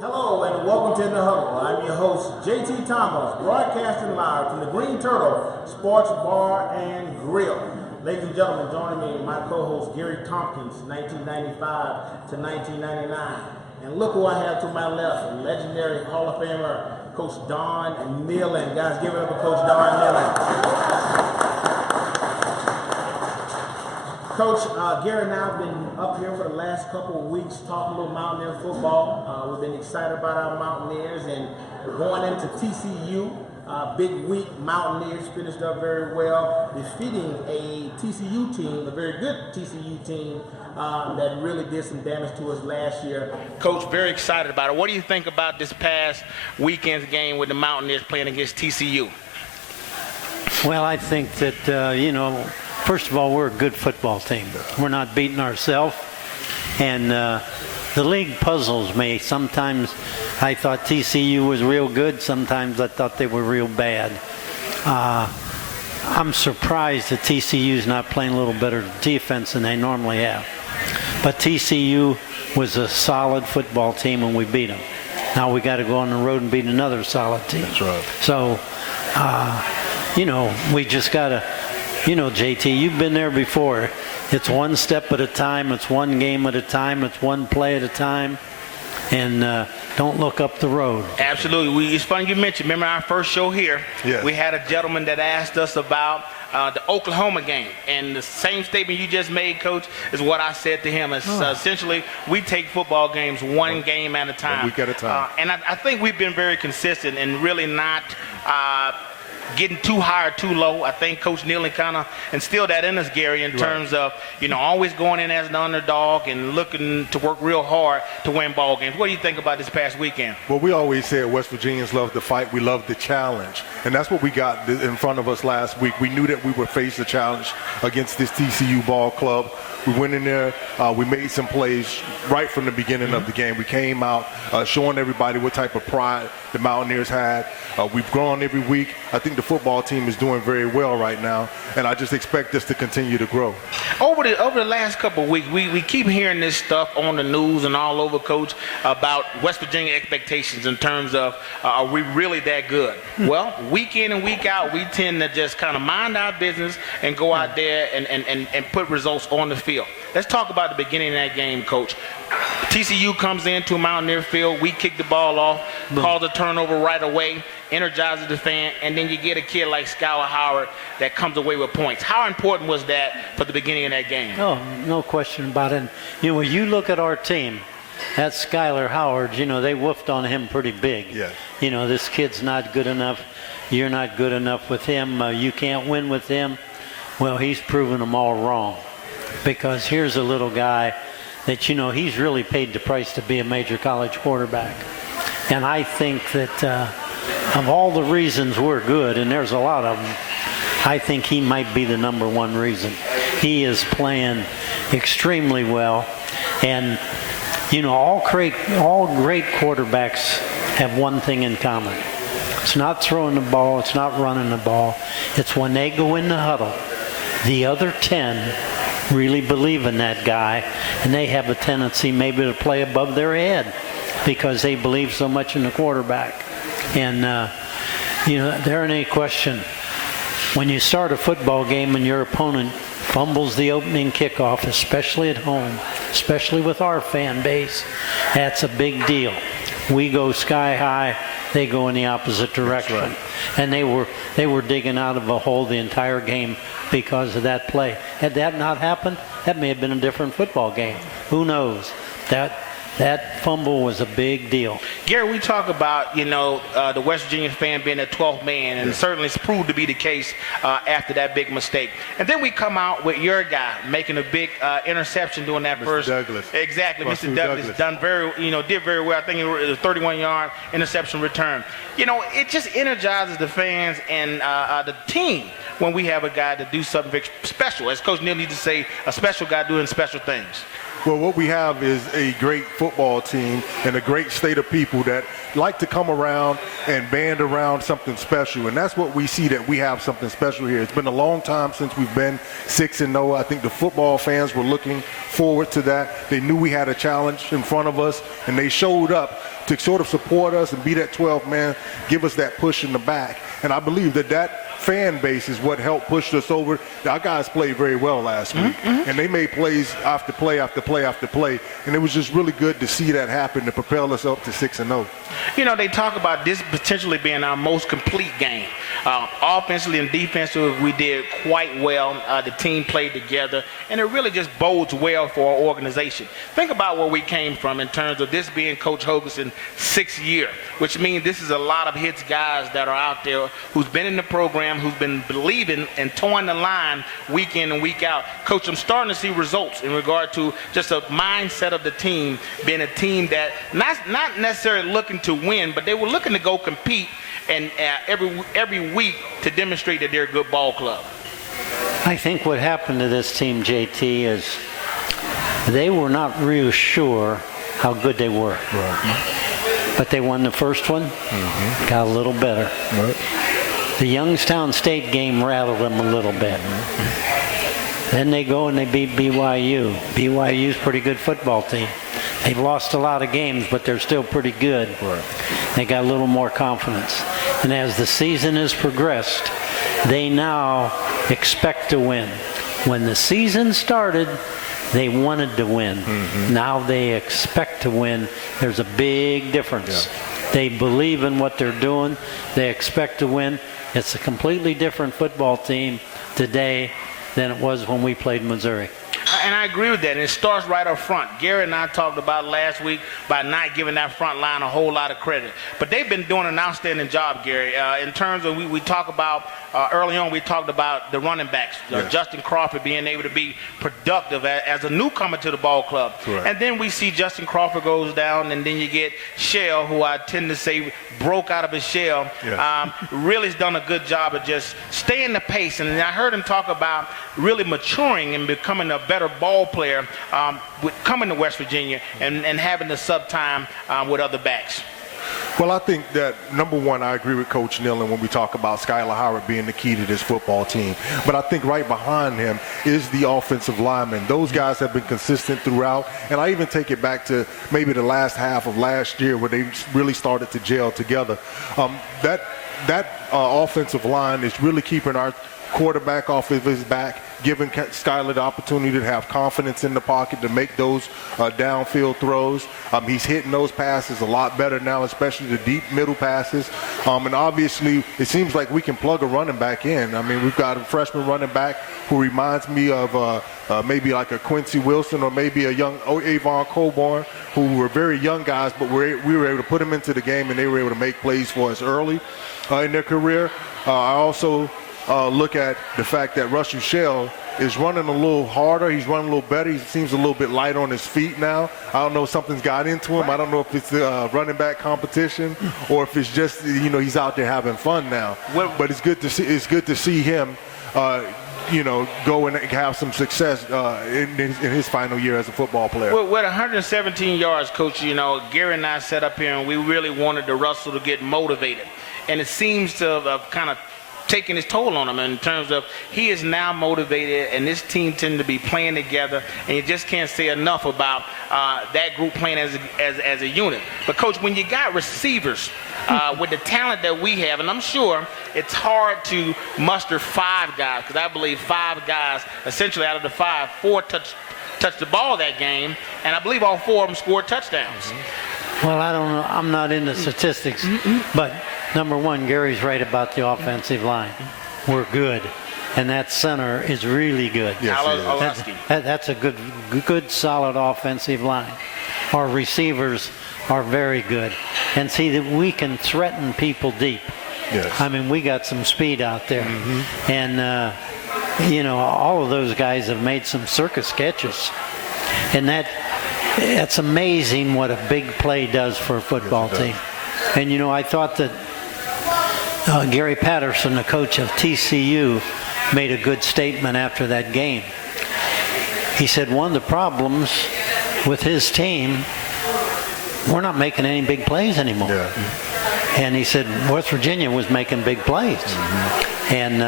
Hello and welcome to The Huddle. I'm your host, JT Thomas, broadcasting live from the Green Turtle Sports Bar and Grill. Ladies and gentlemen, joining me, my co-host Gary Tompkins, 1995 to 1999. And look who I have to my left, legendary Hall of Famer, Coach Don Millen. Guys, give it up for Coach Don Millen. Coach, Gary and I have been up here for the last couple of weeks talking a little Mountaineer football. We've been excited about our Mountaineers and going into TCU. Big week, Mountaineers finished up very well, defeating a TCU team, a very good TCU team that really did some damage to us last year. Coach, very excited about it. What do you think about this past weekend's game with the Mountaineers playing against TCU? Well, I think that, first of all, we're a good football team. We're not beating ourselves. And the league puzzles me. Sometimes I thought TCU was real good. Sometimes I thought they were real bad. I'm surprised that TCU's not playing a little better defense than they normally have. But TCU was a solid football team and we beat them. Now we got to go on the road and beat another solid team. That's right. So, we just got to, JT, you've been there before. It's one step at a time. It's one game at a time. It's one play at a time. And don't look up the road. Absolutely. It's funny you mentioned, remember our first show here, yes. We had a gentleman that asked us about the Oklahoma game. And the same statement you just made, Coach, is what I said to him. It's essentially, we take football games one game at a time. 1 week at a time. And I think we've been very consistent and really not getting too high or too low. I think Coach Nealon kind of instilled that in us, Gary, in terms of, always going in as an underdog and looking to work real hard to win ball games. What do you think about this past weekend? Well, we always said West Virginians love the fight. We love the challenge. And that's what we got in front of us last week. We knew that we would face a challenge against this TCU ball club. We went in there, we made some plays right from the beginning of the game. We came out showing everybody what type of pride the Mountaineers had. We've grown every week. I think the football team is doing very well right now, and I just expect this to continue to grow. Over the last couple of weeks, we keep hearing this stuff on the news and all over, Coach, about West Virginia expectations in terms of are we really that good? Well, week in and week out, we tend to just kind of mind our business and go out there and put results on the field. Let's talk about the beginning of that game, Coach. TCU comes into Mountaineer Field, we kick the ball off, cause a turnover right away, energizes the fan, and then you get a kid like Skylar Howard that comes away with points. How important was that for the beginning of that game? Oh, no question about it. When you look at our team, that Skylar Howard, they woofed on him pretty big. Yes. This kid's not good enough. You're not good enough with him. You can't win with him. Well, he's proven them all wrong. Because here's a little guy that, he's really paid the price to be a major college quarterback. And I think that of all the reasons we're good, and there's a lot of them, I think he might be the number one reason. He is playing extremely well. And, all great quarterbacks have one thing in common. It's not throwing the ball. It's not running the ball. It's when they go in the huddle, the other 10 really believe in that guy, and they have a tendency maybe to play above their head because they believe so much in the quarterback. And, there ain't any question. When you start a football game and your opponent fumbles the opening kickoff, especially at home, especially with our fan base, that's a big deal. We go sky high, they go in the opposite direction. Right. And they were digging out of a hole the entire game because of that play. Had that not happened, that may have been a different football game. Who knows? That That fumble was a big deal. Gary, we talk about, the West Virginia fan being a 12th man, and certainly it's proved to be the case after that big mistake. And then we come out with your guy making a big interception during that Mr. first. Douglas. Exactly, Russell Mr. Douglas did very well. I think it was a 31-yard interception return. It just energizes the fans and the team when we have a guy to do something very special. As Coach Neal needs to say, a special guy doing special things. Well, what we have is a great football team and a great state of people that like to come around and band around something special. And that's what we see, that we have something special here. It's been a long time since we've been 6-0. I think the football fans were looking forward to that. They knew we had a challenge in front of us, and they showed up to sort of support us and be that 12th man, give us that push in the back. And I believe that fan base is what helped push us over. Our guys played very well last week, and they made plays after play after play after play, and it was just really good to see that happen to propel us up to 6-0. They talk about this potentially being our most complete game. Offensively and defensively, we did quite well. The team played together, and it really just bodes well for our organization. Think about where we came from in terms of this being Coach Hogan's 6th year, which means this is a lot of his guys that are out there who's been in the program, who's been believing and towing the line week in and week out. Coach, I'm starting to see results in regard to just a mindset of the team being a team that not necessarily looking to win, but they were looking to go compete and every week to demonstrate that they're a good ball club. I think what happened to this team, JT, is they were not real sure how good they were. Right. But they won the first one, got a little better. Right. The Youngstown State game rattled them a little bit. Then they go and they beat BYU. BYU's a pretty good football team. They've lost a lot of games, but they're still pretty good. Right. They got a little more confidence. And as the season has progressed, they now expect to win. When the season started, they wanted to win. Now they expect to win. There's a big difference. Yeah. They believe in what they're doing. They expect to win. It's a completely different football team today than it was when we played Missouri. And I agree with that. And it starts right up front. Gary and I talked about last week by not giving that front line a whole lot of credit. But they've been doing an outstanding job, Gary. In terms of, we talk about, early on we talked about the running backs. Yes. Justin Crawford being able to be productive as a newcomer to the ball club. Right. And then we see Justin Crawford goes down, and then you get Shell, who I tend to say broke out of his shell. Yeah. Really has done a good job of just staying the pace. And I heard him talk about really maturing and becoming a better ball player with coming to West Virginia and having the sub time with other backs. Well, I think that, number one, I agree with Coach Nealon when we talk about Skylar Howard being the key to this football team. But I think right behind him is the offensive linemen. Those guys have been consistent throughout. And I even take it back to maybe the last half of last year where they really started to gel together. That offensive line is really keeping our quarterback off of his back, giving Skylar the opportunity to have confidence in the pocket to make those downfield throws. He's hitting those passes a lot better now, especially the deep middle passes. And obviously, it seems like we can plug a running back in. I mean, we've got a freshman running back who reminds me of maybe like a Quincy Wilson or maybe a young Avon Coburn, who were very young guys, but we were able to put them into the game and they were able to make plays for us early in their career. I also look at the fact that Russell Shell is running a little harder. He's running a little better. He seems a little bit light on his feet now. I don't know if something's got into him. I don't know if it's the running back competition or if it's just, he's out there having fun now. But it's good to see. It's good to see him, go and have some success in his final year as a football player. Well, with 117 yards, Coach, Gary and I sat up here and we really wanted the Russell to get motivated. And it seems to have kind of taking his toll on him in terms of he is now motivated and this team tend to be playing together, and you just can't say enough about that group playing as a unit. But Coach, when you got receivers with the talent that we have, and I'm sure it's hard to muster 5 guys, because I believe 5 guys, essentially out of the 5, 4 touched the ball that game, and I believe all 4 of them scored touchdowns. Well, I don't know. I'm not into statistics, but number one, Gary's right about the offensive line. We're good, and that center is really good. Yes, That's a good, solid offensive line. our receivers are very good. And see that we can threaten people deep. Yes. I mean, we got some speed out there. And, you know, all of those guys have made some circus catches. And that's amazing what a big play does for a football team. And, you know, I thought that Gary Patterson, the coach of TCU, made a good statement after that game. He said one of the problems with his team, we're not making any big plays anymore. Yeah. And he said West Virginia was making big plays. And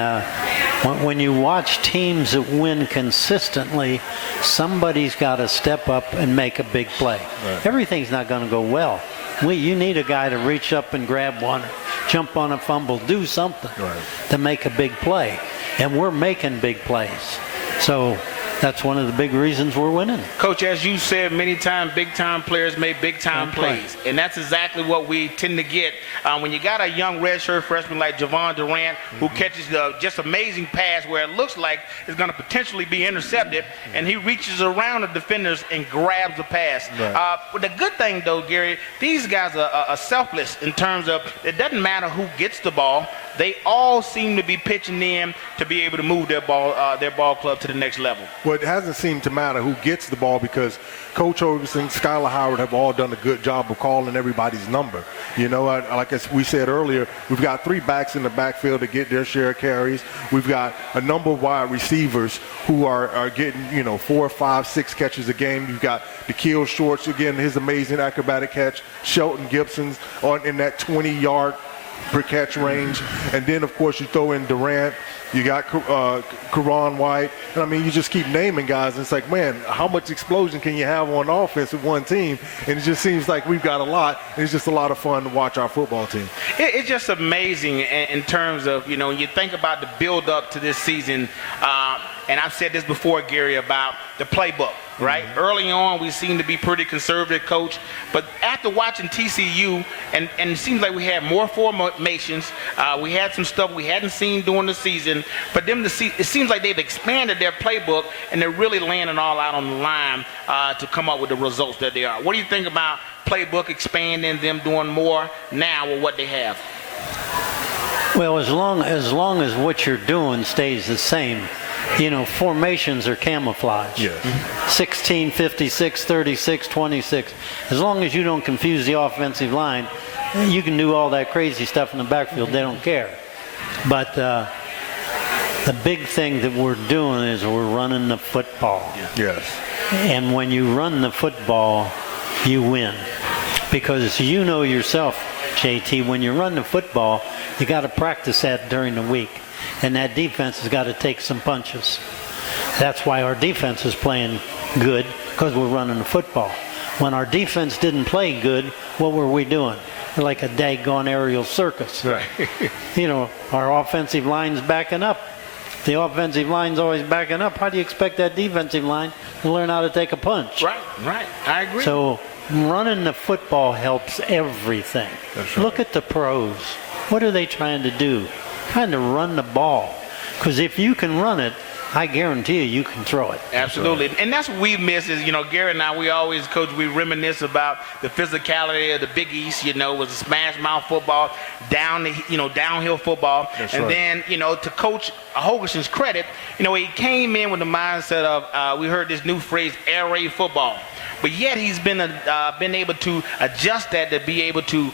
when you watch teams that win consistently, somebody's got to step up and make a big play. Right. Everything's not going to go well. You need a guy to reach up and grab one, jump on a fumble, do something to make a big play. And we're making big plays. So that's one of the big reasons we're winning. Coach, as you said many times, big-time players make big-time plays. And that's exactly what we tend to get when you got a young redshirt freshman like Javon Durant who catches just amazing pass where it looks like it's going to potentially be intercepted, and he reaches around the defenders and grabs the pass. Right. But the good thing, though, Gary, these guys are selfless in terms of it doesn't matter who gets the ball. They all seem to be pitching in to be able to move their ball club to the next level. Well, it hasn't seemed to matter who gets the ball because Coach Hogerson, Skylar Howard have all done a good job of calling everybody's number. You know, like as we said earlier, we've got 3 backs in the backfield to get their share of carries. We've got a number of wide receivers who are getting, 4, 5, 6 catches a game. You've got Nikhil Shorts, again, his amazing acrobatic catch. Shelton Gibson's in that 20-yard per catch range. And then, of course, you throw in Durant. You got Karan White. And, I mean, you just keep naming guys. And it's like, man, how much explosion can you have on offense with one team? And it just seems like we've got a lot. And it's just a lot of fun to watch our football team. It's just amazing in terms of, when you think about the build-up to this season, and I've said this before, Gary, about the playbook, right? Early on, we seemed to be pretty conservative, Coach. But after watching TCU, and it seems like we had more formations, we had some stuff we hadn't seen during the season. For them to see, it seems like they've expanded their playbook, and they're really laying it all out on the line to come up with the results that they are. What do you think about playbook expanding, them doing more now with what they have? Well, as long as what you're doing stays the same, formations are camouflage. Yes. 16, 56, 36, 26. As long as you don't confuse the offensive line, you can do all that crazy stuff in the backfield. They don't care. But the big thing that we're doing is we're running the football. Yes. And when you run the football, you win. Because you know yourself, JT, when you run the football, you got to practice that during the week. And that defense has got to take some punches. That's why our defense is playing good, because we're running the football. When our defense didn't play good, what were we doing? We're like a daggone aerial circus. Right. Our offensive line's backing up. The offensive line's always backing up. How do you expect that defensive line to learn how to take a punch? Right. I agree. So running the football helps everything. That's right. Look at the pros. What are they trying to do? Trying to run the ball. Because if you can run it, I guarantee you can throw it. Absolutely. And that's what we miss is, Gary and I, we always, Coach, we reminisce about the philosophy of the Big East, was a smash mouth football, downhill football. That's and right. then, to Coach Hogerson's credit, he came in with the mindset of, we heard this new phrase, air raid football. But yet he's been able to adjust that to be able to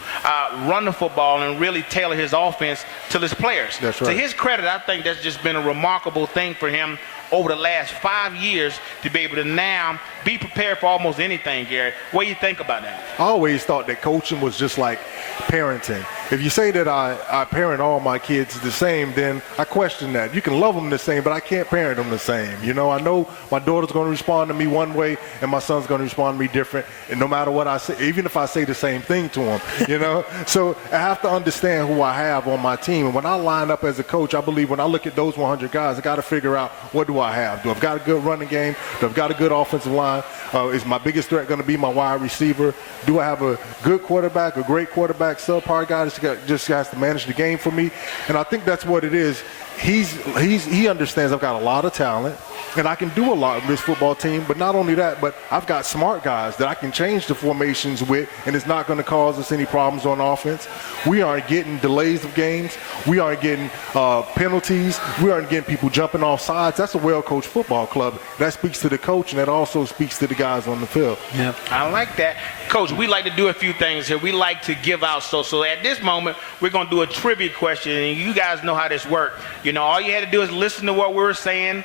run the football and really tailor his offense to his players. That's right. To his credit, I think that's just been a remarkable thing for him over the last 5 years to be able to now be prepared for almost anything, Gary. What do you think about that? I always thought that coaching was just like parenting. If you say that I parent all my kids the same, then I question that. You can love them the same, but I can't parent them the same. I know my daughter's going to respond to me one way and my son's going to respond to me different. And no matter what I say, even if I say the same thing to them, So I have to understand who I have on my team. And when I line up as a coach, I believe when I look at those 100 guys, I got to figure out, what do I have? Do I've got a good running game? Do I've got a good offensive line? Is my biggest threat going to be my wide receiver? Do I have a good quarterback, a great quarterback, subpar guy that just has to manage the game for me? And I think that's what it is. He understands I've got a lot of talent. and I can do a lot with this football team. But not only that, but I've got smart guys that I can change the formations with, and it's not going to cause us any problems on offense. We aren't getting delays of games. We aren't getting penalties. We aren't getting people jumping off sides. That's a well-coached football club. That speaks to the coach, and that also speaks to the guys on the field. Yep. I like that. Coach, we like to do a few things here. We like to give out. So at this moment, we're going to do a trivia question, and you guys know how this works. You know, all you had to do is listen to what we were saying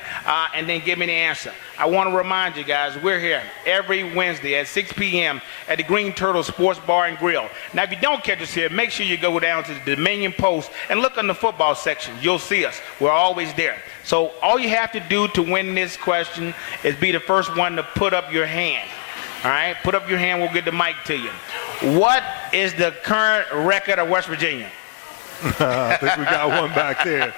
and then give me the answer. I want to remind you guys, we're here every Wednesday at 6 p.m. at the Green Turtle Sports Bar and Grill. Now, if you don't catch us here, make sure you go down to the Dominion Post and look in the football section. You'll see us. We're always there. So all you have to do to win this question is be the first one to put up your hand. All right? Put up your hand. We'll get the mic to you. What is the current record of West Virginia? I think we got one back there.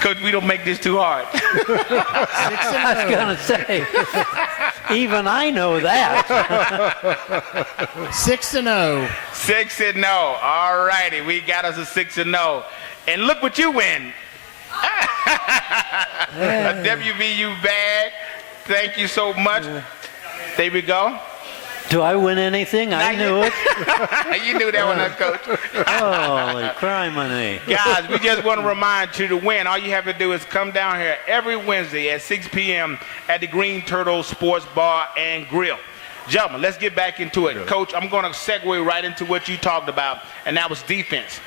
Coach, we don't make this too hard. I was going to say, even I know that. 6-0. 6-0. All righty. We got us a 6-0. And look what you win. A WVU bag. Thank you so much. There we go. Do I win anything? I knew it. You knew that one, Coach. Holy criminy. Guys, we just want to remind you to win. All you have to do is come down here every Wednesday at 6 p.m. at the Green Turtle Sports Bar and Grill. Gentlemen, let's get back into it. Coach, I'm going to segue right into what you talked about, and that was defense.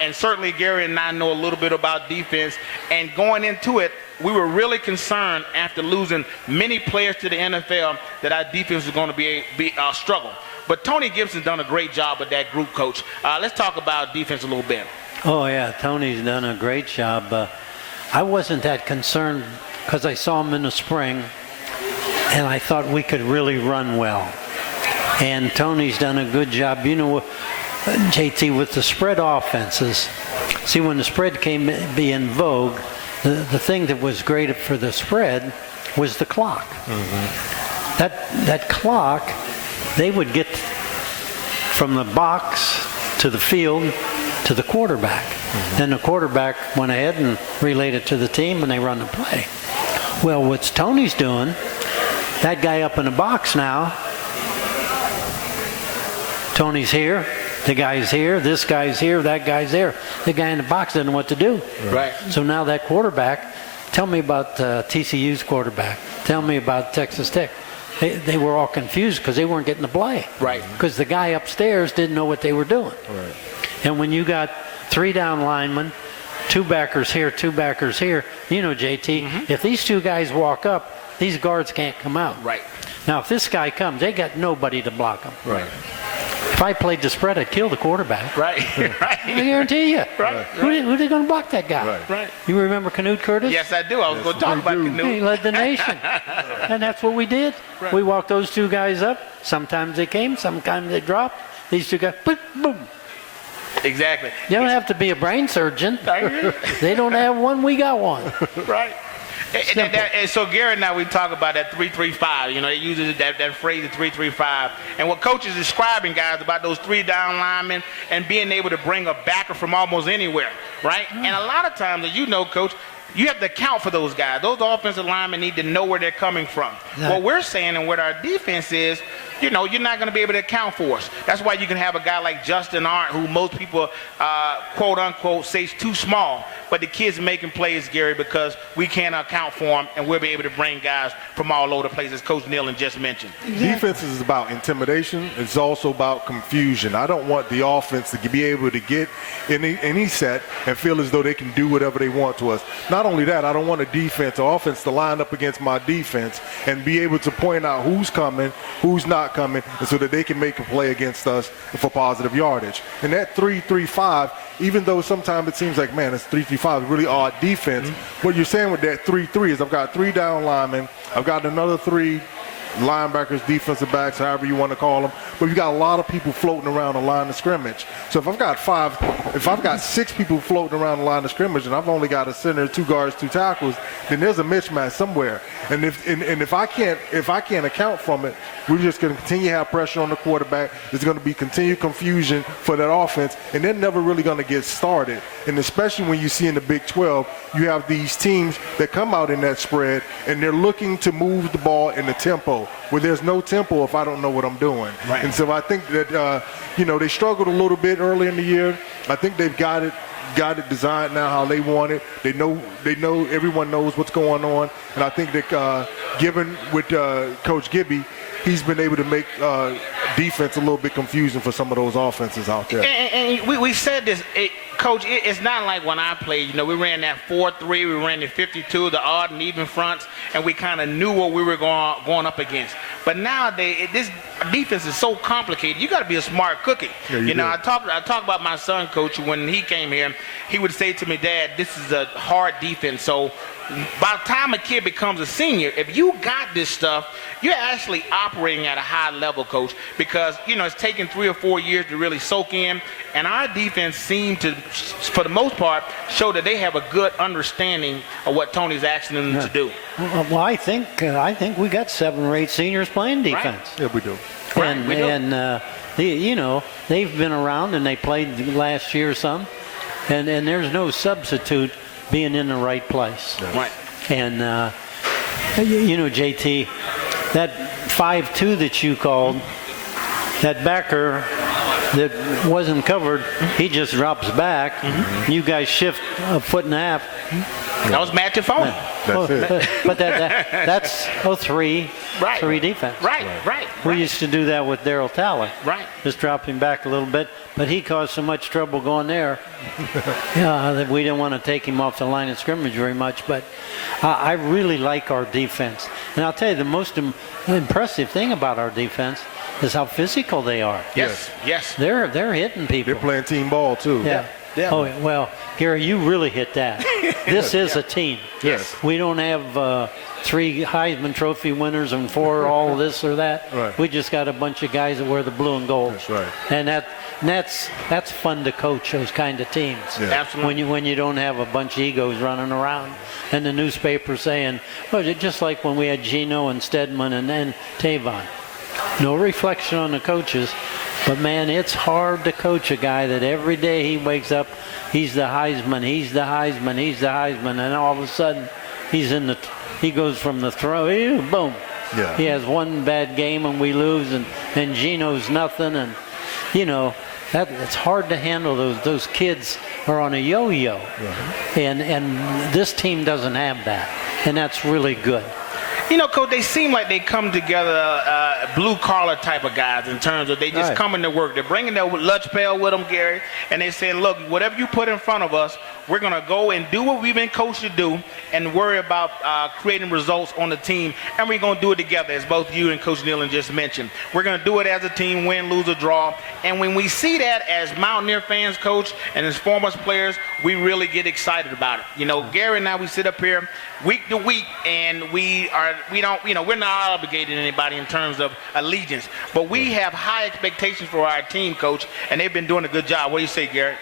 And certainly Gary and I know a little bit about defense. And going into it, we were really concerned after losing many players to the NFL that our defense was going to be struggle. But Tony Gibson's done a great job with that group, Coach. Let's talk about defense a little bit. Oh, yeah, Tony's done a great job. I wasn't that concerned because I saw him in the spring, and I thought we could really run well. And Tony's done a good job. You know, JT, with the spread offenses, see, when the spread came to be in vogue, the thing that was great for the spread was the clock. Mm-hmm. That clock, they would get from the box to the field to the quarterback. Mm-hmm. Then the quarterback went ahead and relayed it to the team, and they run the play. Well, what Tony's doing, that guy up in the box now, Tony's here, the guy's here, this guy's here, that guy's there. The guy in the box doesn't know what to do. Right. So now that quarterback, tell me about TCU's quarterback. Tell me about Texas Tech. They were all confused because they weren't getting the play. Right. Because the guy upstairs didn't know what they were doing. Right. And when you got 3 down linemen, 2 backers here, 2 backers here, you know, JT, if these 2 guys walk up, these guards can't come out. Right. Now, if this guy comes, they got nobody to block him. Right. If I played the spread, I'd kill the quarterback. Right. Right. I guarantee you. Right. Who are they going to block that guy? Right. Right. You remember Canute Curtis? Yes, I do. I was going to talk about He Canute. led the nation. And that's what we did. Right. We walked those 2 guys up. Sometimes they came, sometimes they dropped. These 2 guys, boom, boom. Exactly. You don't have to be a brain surgeon. They don't have one, we got one. Right. And so Gary and I, we talk about that 3-3-5. You know, he uses that phrase, the 3-3-5. And what Coach is describing, guys, about those 3 down linemen and being able to bring a backer from almost anywhere, right? And a lot of times, as you know, Coach, you have to account for those guys. Those offensive linemen need to know where they're coming from. Yeah. What we're saying and what our defense is, you know, you're not going to be able to account for us. That's why you can have a guy like Justin Arndt, who most people, quote unquote, say is too small. But the kid's making plays, Gary, because we can't account for him, and we'll be able to bring guys from all over the place, as Coach Nealon just mentioned. Defense is about intimidation. It's also about confusion. I don't want the offense to be able to get in any set and feel as though they can do whatever they want to us. Not only that, I don't want a defense or offense to line up against my defense and be able to point out who's coming, who's not coming, and so that they can make a play against us for positive yardage. And that 3-3-5, even though sometimes it seems like, man, it's 3-3-5, really odd defense. What you're saying with that 3-3 is I've got 3 down linemen, I've got another 3 linebackers, defensive backs, however you want to call them. But you got a lot of people floating around the line of scrimmage. So if I've got 6 people floating around the line of scrimmage, and I've only got a center, 2 guards, 2 tackles, then there's a mismatch somewhere. And if I can't account from it, we're just going to continue to have pressure on the quarterback. There's going to be continued confusion for that offense, and they're never really going to get started. And especially when you see in the Big 12, you have these teams that come out in that spread, and they're looking to move the ball in the tempo, where there's no tempo if I don't know what I'm doing. Right. And so I think that, they struggled a little bit early in the year. I think they've got it designed now how they want it. They know everyone knows what's going on. And I think that given with Coach Gibby, he's been able to make defense a little bit confusing for some of those offenses out there. And we said this, Coach, it's not like when I played. We ran that 4-3, we ran the 52, the odd and even fronts, and we kind of knew what we were going up against. But nowadays, this defense is so complicated. You got to be a smart cookie. Yeah, I talk about my son, Coach, when he came here. He would say to me, Dad, this is a hard defense. So by the time a kid becomes a senior, if you got this stuff, you're actually operating at a high level, Coach, because, it's taken 3 or 4 years to really soak in. And our defense seemed to, for the most part, show that they have a good understanding of what Tony's asking them to do. Well, I think we got 7 or 8 seniors playing defense. Yeah, we do. And, we do. and they've been around and they played last year some. And there's no substitute being in the right place. Yeah. Right. And, JT, that 5-2 that you called, that backer that wasn't covered, he just drops back. You guys shift a foot and a half. That was Matt Tiffoni. That's it. But that's 3 defense. Right. We used to do that with Daryl Talley. Right. Just drop him back a little bit, but he caused so much trouble going there that we didn't want to take him off the line of scrimmage very much. But I really like our defense. And I'll tell you, the most impressive thing about our defense is how physical they are. Yes. They're hitting people. They're playing team ball, too. Yeah. Yeah. Oh, well, Gary, you really hit that. This is a team. Yes. We don't have 3 Heisman Trophy winners and 4 all this or that. Right. We just got a bunch of guys that wear the blue and gold. That's right. And that's fun to coach those kind of teams. Yeah. Absolutely. When you don't have a bunch of egos running around and the newspaper saying, well, just like when we had Gino and Stedman and then Tavon. No reflection on the coaches, but man, it's hard to coach a guy that every day he wakes up, he's the Heisman, and all of a sudden he goes from the throw, boom. Yeah. He has one bad game and we lose, and Gino's nothing, and it's hard to handle. Those kids are on a yo-yo, and this team doesn't have that, and that's really good. Coach, they seem like they come together, blue-collar type of guys in terms of they just coming to work. They're bringing their lunch pail with them, Gary, and they saying, look, whatever you put in front of us, we're going to go and do what we've been coached to do and worry about creating results on the team, and we're going to do it together, as both you and Coach Nealon just mentioned. We're going to do it as a team, win, lose, or draw. And when we see that as Mountaineer fans, Coach, and as former players, we really get excited about it. Gary and I, we sit up here week to week, and we're not obligated to anybody in terms of allegiance, but we have high expectations for our team, Coach, and they've been doing a good job. What do you say, Gary?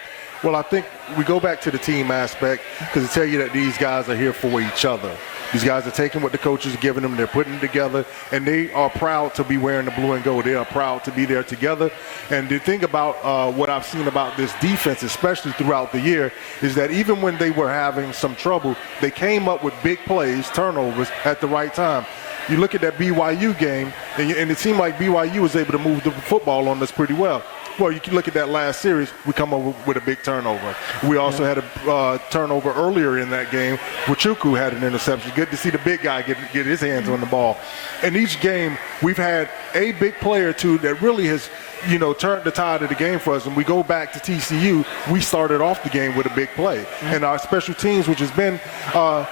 Well, I think we go back to the team aspect because I tell you that these guys are here for each other. These guys are taking what the coaches are giving them, they're putting it together, and they are proud to be wearing the blue and gold. They are proud to be there together. And the thing about what I've seen about this defense, especially throughout the year, is that even when they were having some trouble, they came up with big plays, turnovers at the right time. You look at that BYU game, and it seemed like BYU was able to move the football on us pretty well. Well, you can look at that last series, we come over with a big turnover. We also had a turnover earlier in that game. Wachuku had an interception. Good to see the big guy get his hands on the ball. In each game, we've had a big player, too, that really has, turned the tide of the game for us. And we go back to TCU, we started off the game with a big play. And our special teams, which has been a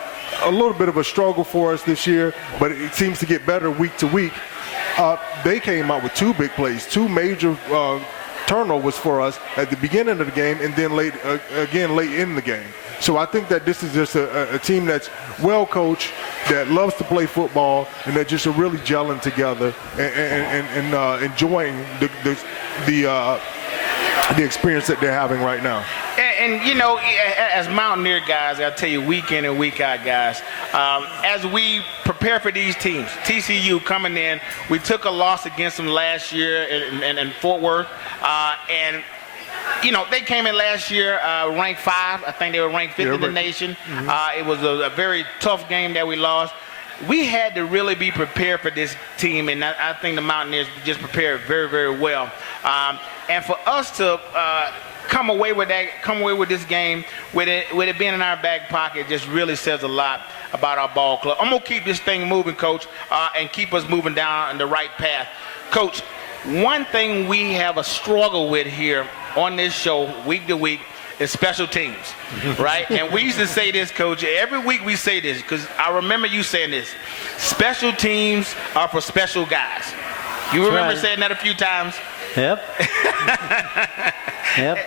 little bit of a struggle for us this year, but it seems to get better week to week. They came out with 2 big plays, 2 major turnovers for us at the beginning of the game and then late in the game. So I think that this is just a team that's well coached, that loves to play football, and that just are really gelling together and enjoying the experience that they're having right now. And you know, as Mountaineer guys, I'll tell you, week in and week out, guys, as we prepare for these teams, TCU coming in, we took a loss against them last year in Fort Worth, and you know, they came in last year ranked 5. I think they were ranked 5th in the nation. It was a very tough game that we lost. We had to really be prepared for this team, and I think the Mountaineers just prepared very, very well. And for us to come away with this game, with it being in our back pocket, just really says a lot about our ball club. I'm gonna keep this thing moving, Coach, and keep us moving down the right path. Coach, one thing we have a struggle with here on this show, week to week, is special teams, right? And we used to say this, Coach, every week we say this, because I remember you saying this: special teams are for special guys. You remember saying that a few times? Yep. Yep.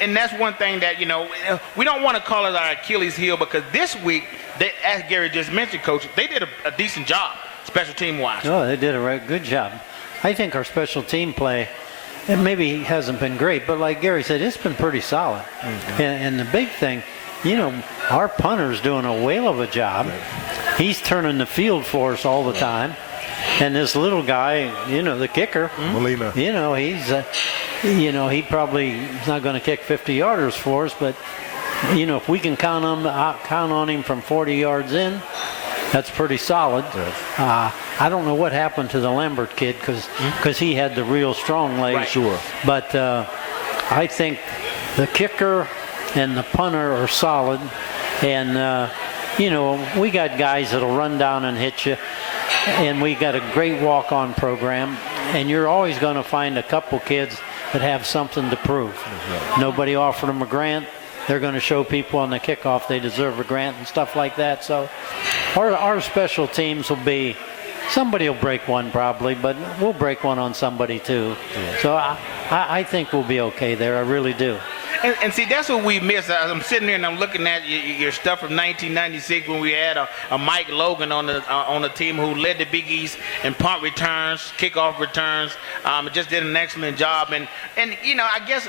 And that's one thing that, you know, we don't want to call it our Achilles heel, because this week, as Gary just mentioned, Coach, they did a decent job, special team-wise. Oh, they did a good job. I think our special team play, it maybe hasn't been great, but like Gary said, it's been pretty solid. And the big thing, you know, our punter's doing a whale of a job. He's turning the field for us all the time. And this little guy, you know, the kicker, Molina, you know, he's, you know, he probably is not going to kick 50-yarders for us, but, you know, if we can count on him from 40 yards in, that's pretty solid. Yes. I don't know what happened to the Lambert kid, because he had the real strong legs. Right. Sure. But I think the kicker and the punter are solid. And, you know, we got guys that'll run down and hit you. And we got a great walk-on program. And you're always going to find a couple kids that have something to prove. Nobody offered them a grant. They're going to show people on the kickoff they deserve a grant and stuff like that. So our special teams will be, somebody will break one probably, but we'll break one on somebody too. So I think we'll be okay there. I really do. And see, that's what we miss. I'm sitting here and I'm looking at your stuff from 1996 when we had a Mike Logan on the team who led the Big East in punt returns, kickoff returns. Just did an excellent job. And you know, I guess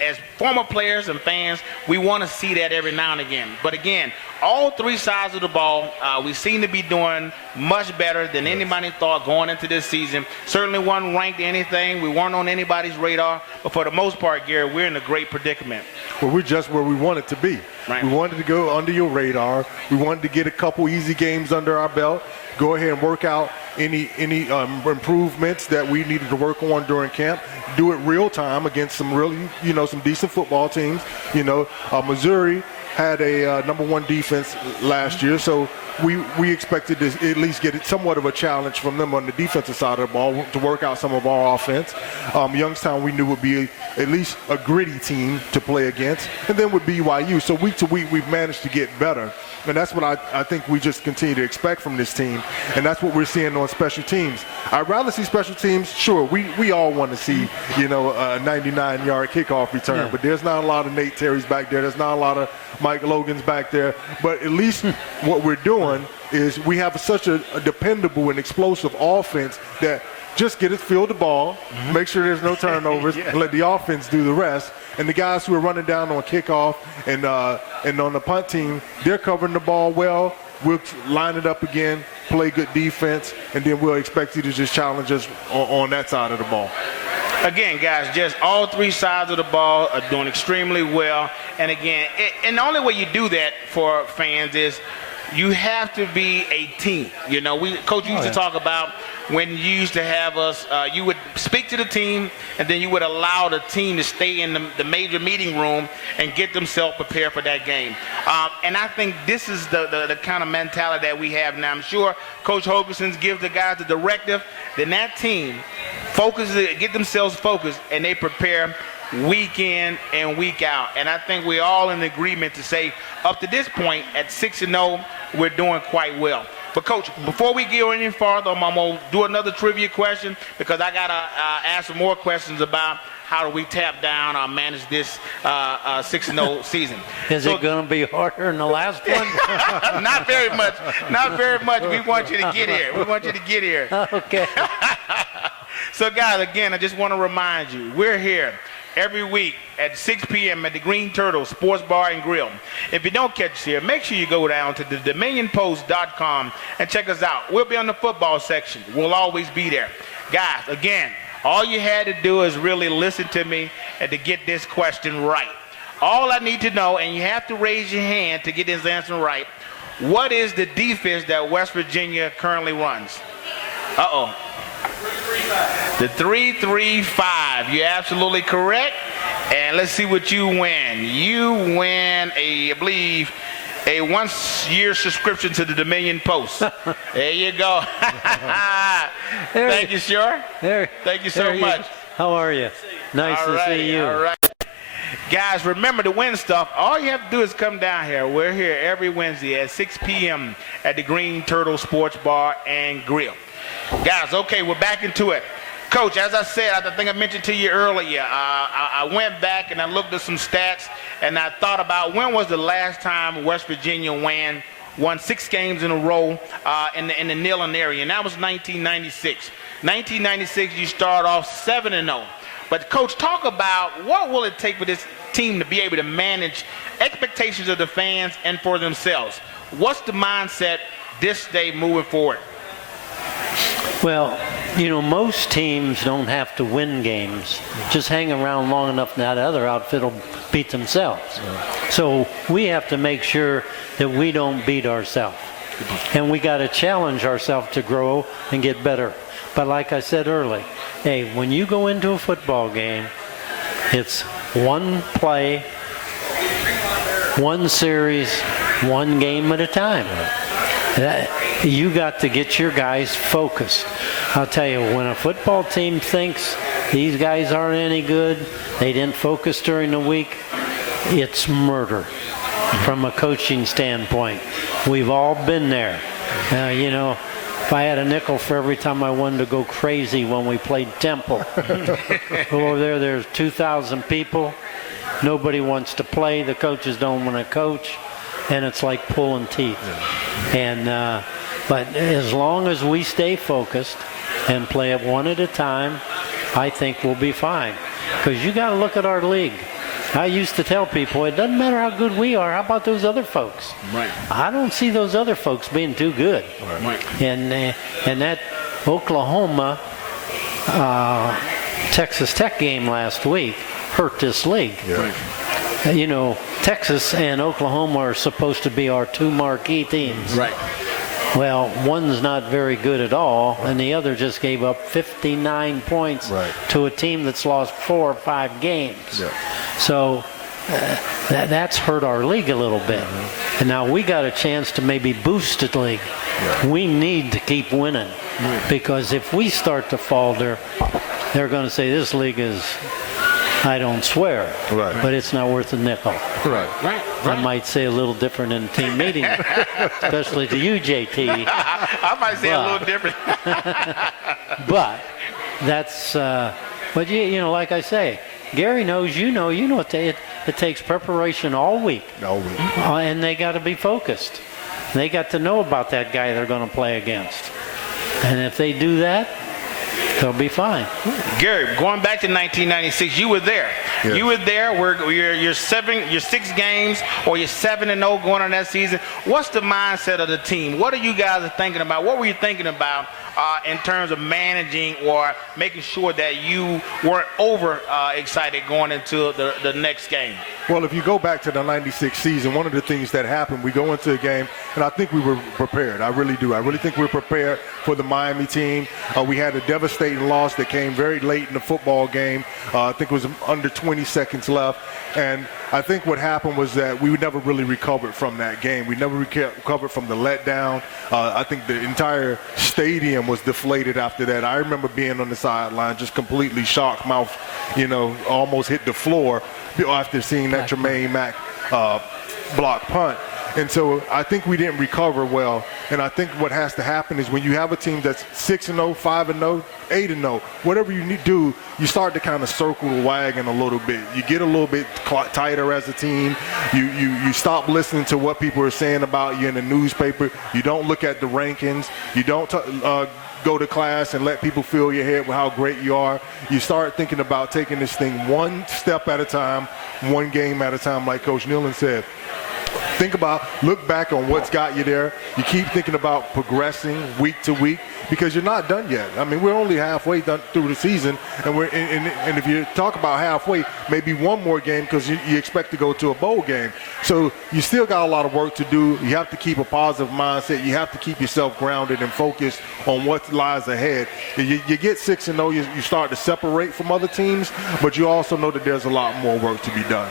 as former players and fans, we want to see that every now and again. But again, all three sides of the ball, we seem to be doing much better than anybody thought going into this season. Certainly wasn't ranked anything. We weren't on anybody's radar. But for the most part, Gary, we're in a great predicament. Well, we're just where we wanted to be. Right. We wanted to go under your radar. We wanted to get a couple easy games under our belt. Go ahead and work out any improvements that we needed to work on during camp. Do it real time against some really, you know, some decent football teams. You know, Missouri had a number 1 defense last year, so we expected to at least get somewhat of a challenge from them on the defensive side of the ball to work out some of our offense. Youngstown we knew would be at least a gritty team to play against, and then with BYU. So week to week we've managed to get better. And that's what I think we just continue to expect from this team. And that's what we're seeing on special teams. I'd rather see special teams. Sure, we all want to see, you know, a 99-yard kickoff return. Yeah. But there's not a lot of Nate Terry's back there. There's not a lot of Mike Logan's back there. But at least what we're doing is we have such a dependable and explosive offense that just get us field the ball, make sure there's no turnovers, and let the offense do the rest. And the guys who are running down on kickoff and on the punt team, they're covering the ball well. We'll line it up again, play good defense, and then we'll expect you to just challenge us on that side of the ball. Again, guys, just all three sides of the ball are doing extremely well. And again, and the only way you do that for fans is you have to be a team. You know, Coach used to talk about when you used to have us, you would speak to the team, and then you would allow the team to stay in the major meeting room and get themselves prepared for that game. And I think this is the kind of mentality that we have now. I'm sure Coach Hogerson gives the guys the directive, then that team get themselves focused, and they prepare week in and week out. And I think we're all in agreement to say up to this point at 6-0, we're doing quite well. But Coach, before we go any farther, I'm going to do another trivia question because I got to ask some more questions about how do we tap down or manage this 6-0 season. Is it going to be harder than the last one? Not very much. Not very much. We want you to get here. We want you to get here. Okay. So, guys, again, I just want to remind you, we're here every week at 6 p.m. at the Green Turtle Sports Bar and Grill. If you don't catch us here, make sure you go down to the DominionPost.com and check us out. We'll be on the football section. We'll always be there. Guys, again, all you had to do is really listen to me and to get this question right. All I need to know, and you have to raise your hand to get this answer right, what is the defense that West Virginia currently runs? Uh-oh. The 3-3-5. You're absolutely correct. And let's see what you win. You win I believe, a one-year subscription to the Dominion Post. There you go. Thank you, sir. Thank you so much. How are you? Nice to see you. All right. Guys, remember to win stuff. All you have to do is come down here. We're here every Wednesday at 6 p.m. at the Green Turtle Sports Bar and Grill. Guys, okay, we're back into it. Coach, as I said, I think I mentioned to you earlier, I went back and I looked at some stats, and I thought about when was the last time West Virginia won 6 games in a row in the Neyland area, and that was 1996. 1996, you start off 7-0. But, Coach, talk about what will it take for this team to be able to manage expectations of the fans and for themselves. What's the mindset this day moving forward? Well, you know, most teams don't have to win games. Just hang around long enough and that other outfit will beat themselves. So we have to make sure that we don't beat ourselves. And we got to challenge ourselves to grow and get better. But like I said earlier, hey, when you go into a football game, it's one play, one series, one game at a time. You got to get your guys focused. I'll tell you, when a football team thinks these guys aren't any good, they didn't focus during the week, it's murder from a coaching standpoint. We've all been there. You know, if I had a nickel for every time I wanted to go crazy when we played Temple. Over there, there's 2,000 people. Nobody wants to play. The coaches don't want to coach. And it's like pulling teeth. And but as long as we stay focused and play it one at a time, I think we'll be fine. Because you got to look at our league. I used to tell people, it doesn't matter how good we are, how about those other folks? Right. I don't see those other folks being too good. Right. And that Oklahoma Texas Tech game last week hurt this league. Yeah. Right. You know, Texas and Oklahoma are supposed to be our 2 marquee teams. Right. Well, one's not very good at all, and the other just gave up 59 points to a team that's lost 4 or 5 games. Yeah. So that's hurt our league a little bit. Mm-hmm. And now we got a chance to maybe boost the league. Yeah. We need to keep winning because if we start to falter, they're going to say this league is, I don't swear, but it's not worth a nickel. Right. I might say a little different in team meeting, especially to you, JT. I might say a little different. But that's, but you know, like I say, Gary knows, you know it takes preparation all week. All week. And they got to be focused. They got to know about that guy they're going to play against. And if they do that, they'll be fine. Gary, going back to 1996, you were there. Yeah. You were there. You're 6 games, or you're 7-0 going on that season. What's the mindset of the team? What are you guys thinking about? What were you thinking about in terms of managing or making sure that you weren't over excited going into the next game? Well, if you go back to the 96 season, one of the things that happened, we go into a game, and I think we were prepared. I really do. I really think we were prepared for the Miami team. We had a devastating loss that came very late in the football game. I think it was under 20 seconds left. And I think what happened was that we never really recovered from that game. We never recovered from the letdown. I think the entire stadium was deflated after that. I remember being on the sideline just completely shocked, mouth, almost hit the floor after seeing that Tremaine Mack block punt. And so I think we didn't recover well. And I think what has to happen is when you have a team that's 6-0, 5-0, 8-0, whatever you need to do, you start to kind of circle the wagon a little bit. You get a little bit tighter as a team. You stop listening to what people are saying about you in the newspaper. You don't look at the rankings. You don't go to class and let people fill your head with how great you are. You start thinking about taking this thing one step at a time, one game at a time, like Coach Nealon said. Look back on what's got you there. You keep thinking about progressing week to week because you're not done yet. I mean, we're only halfway done through the season, and if you talk about halfway, maybe one more game because you expect to go to a bowl game. So you still got a lot of work to do. You have to keep a positive mindset. You have to keep yourself grounded and focused on what lies ahead. You get 6-0, you start to separate from other teams, but you also know that there's a lot more work to be done.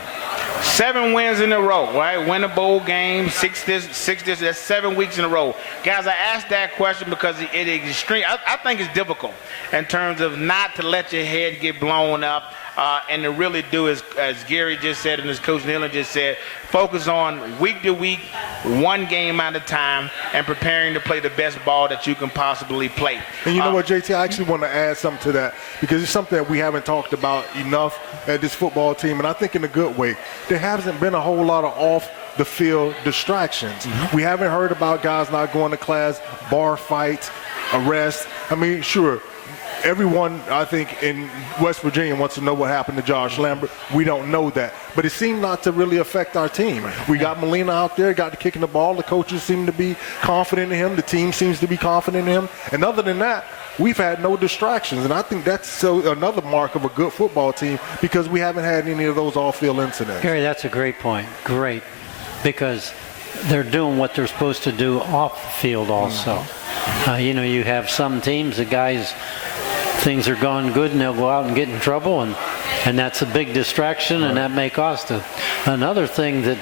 7 wins in a row, right? Win a bowl game, six this, that's 7 weeks in a row. Guys, I asked that question because it is extreme. I think it's difficult in terms of not to let your head get blown up and to really do, as Gary just said and as Coach Nealon just said, focus on week to week, one game at a time, and preparing to play the best ball that you can possibly play. And you know what, JT, I actually want to add something to that because it's something that we haven't talked about enough at this football team, and I think in a good way. There hasn't been a whole lot of off-the-field distractions. Mm-hmm. We haven't heard about guys not going to class, bar fights, arrests. I mean, sure, everyone, I think, in West Virginia wants to know what happened to Josh Lambert. We don't know that. But it seemed not to really affect our team. We got Molina out there, got to kicking the ball. The coaches seem to be confident in him. The team seems to be confident in him. And other than that, we've had no distractions. And I think that's another mark of a good football team because we haven't had any of those off-field incidents. Gary, that's a great point. Great. Because they're doing what they're supposed to do off the field also. You have some teams, the guys, things are going good and they'll go out and get in trouble, and that's a big distraction, and that may cost them. Another thing that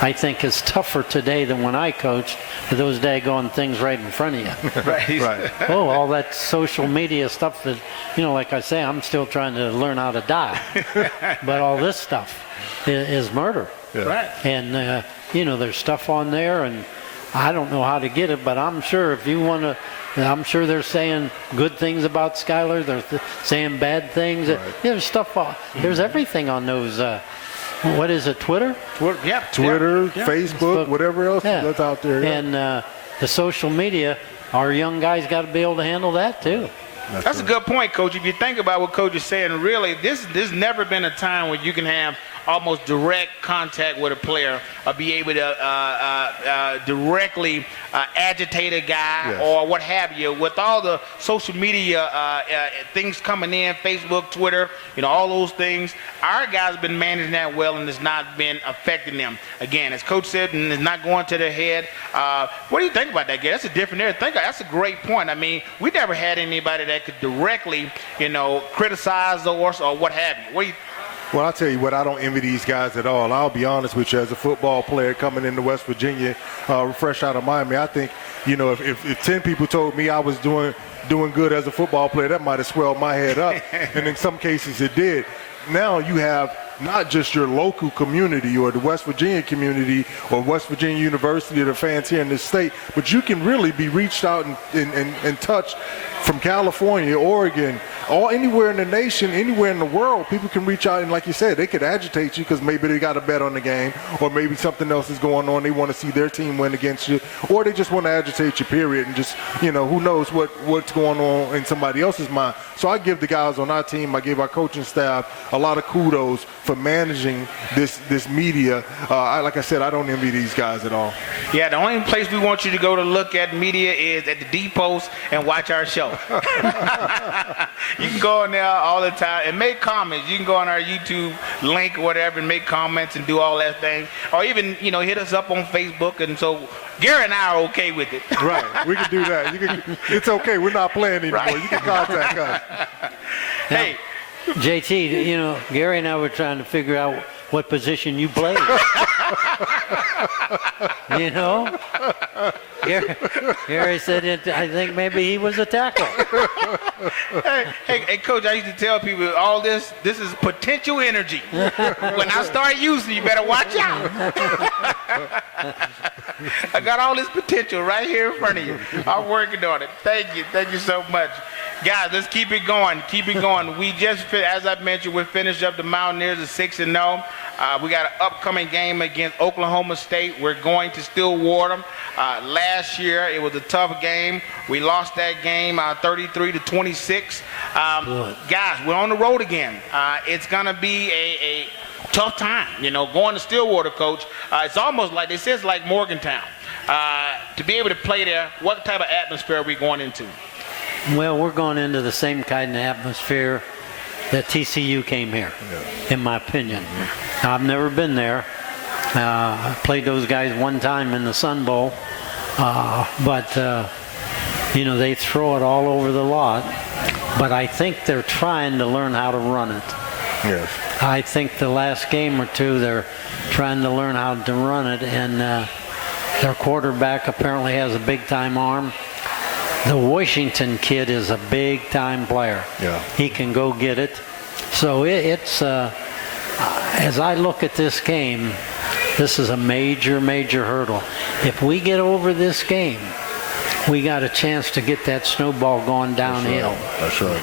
I think is tougher today than when I coached are those daggone things right in front of you. Right. Oh, all that social media stuff that, like I say, I'm still trying to learn how to die. But all this stuff is murder. Yeah. Right. And, there's stuff on there, and I don't know how to get it, but I'm sure if you want to, I'm sure they're saying good things about Skylar. They're saying bad things. Right. There's stuff. There's everything on those. What is it? Twitter? Twitter, Facebook, whatever else that's out there. Yeah. And the social media. Our young guys got to be able to handle that too. That's a good point, Coach. If you think about what Coach is saying, really, there's never been a time where you can have almost direct contact with a player or be able to directly agitate a guy or what have you. With all the social media things coming in, Facebook, Twitter, all those things, our guys have been managing that well and it's not been affecting them. Again, as Coach said, and it's not going to their head. What do you think about that, Gary? That's a different area. That's a great point. I mean, we never had anybody that could directly, criticize us or what have you. Well, I'll tell you what, I don't envy these guys at all. I'll be honest with you, as a football player coming into West Virginia, fresh out of Miami, I think, if 10 people told me I was doing good as a football player, that might have swelled my head up. And in some cases it did. Now you have not just your local community or the West Virginia community or West Virginia University or the fans here in this state, but you can really be reached out and touched from California, Oregon, anywhere in the nation, anywhere in the world. People can reach out and, like you said, they could agitate you because maybe they got a bet on the game or maybe something else is going on. They want to see their team win against you, or they just want to agitate you, period, and just, who knows what's going on in somebody else's mind. So I give the guys on our team, I give our coaching staff a lot of kudos for managing this media. Like I said, I don't envy these guys at all. Yeah, the only place we want you to go to look at media is at the depots and watch our show. You can go in there all the time and make comments. You can go on our YouTube link or whatever and make comments and do all that thing. Or even, hit us up on Facebook. And so Gary and I are okay with it. Right. We can do that. It's okay. We're not playing anymore. Right. You can contact us. Hey. JT, Gary and I were trying to figure out what position you played. Gary said I think maybe he was a tackle. Hey, Coach, I used to tell people all this is potential energy. When I start using it, you better watch out. I got all this potential right here in front of you. I'm working on it. Thank you so much. Guys, let's keep it going. We just, as I mentioned, we finished up the Mountaineers at 6-0. We got an upcoming game against Oklahoma State. We're going to Stillwater. Last year, it was a tough game. We lost that game 33-26. Guys, we're on the road again. It's going to be a tough time, going to Stillwater, Coach. It's almost like, this is like Morgantown. To be able to play there, what type of atmosphere are we going into? Well, we're going into the same kind of atmosphere that TCU came here, in my opinion. Now, I've never been there. I played those guys one time in the Sun Bowl, but they throw it all over the lot. But I think they're trying to learn how to run it. Yes. I think the last game or two they're trying to learn how to run it, and their quarterback apparently has a big-time arm. The Washington kid is a big-time player. Yeah. He can go get it. So it's as I look at this game, this is a major, major hurdle. If we get over this game, we got a chance to get that snowball going downhill. That's right.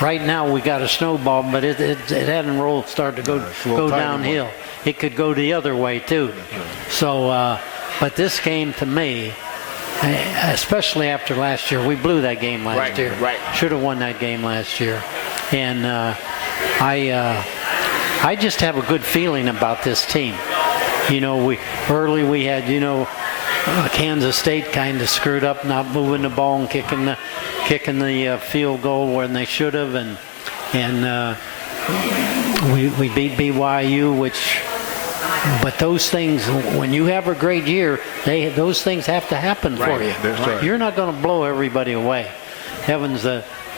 Right now we got a snowball, but it hadn't started to go downhill. It could go the other way too. So, but this game to me, especially after last year, we blew that game last year. Right. Should have won that game last year, and I just have a good feeling about this team. We had Kansas State kind of screwed up, not moving the ball and kicking the field goal when they should have, and we beat BYU, but those things, when you have a great year, those things have to happen for you. That's right. You're not going to blow everybody away. Heavens,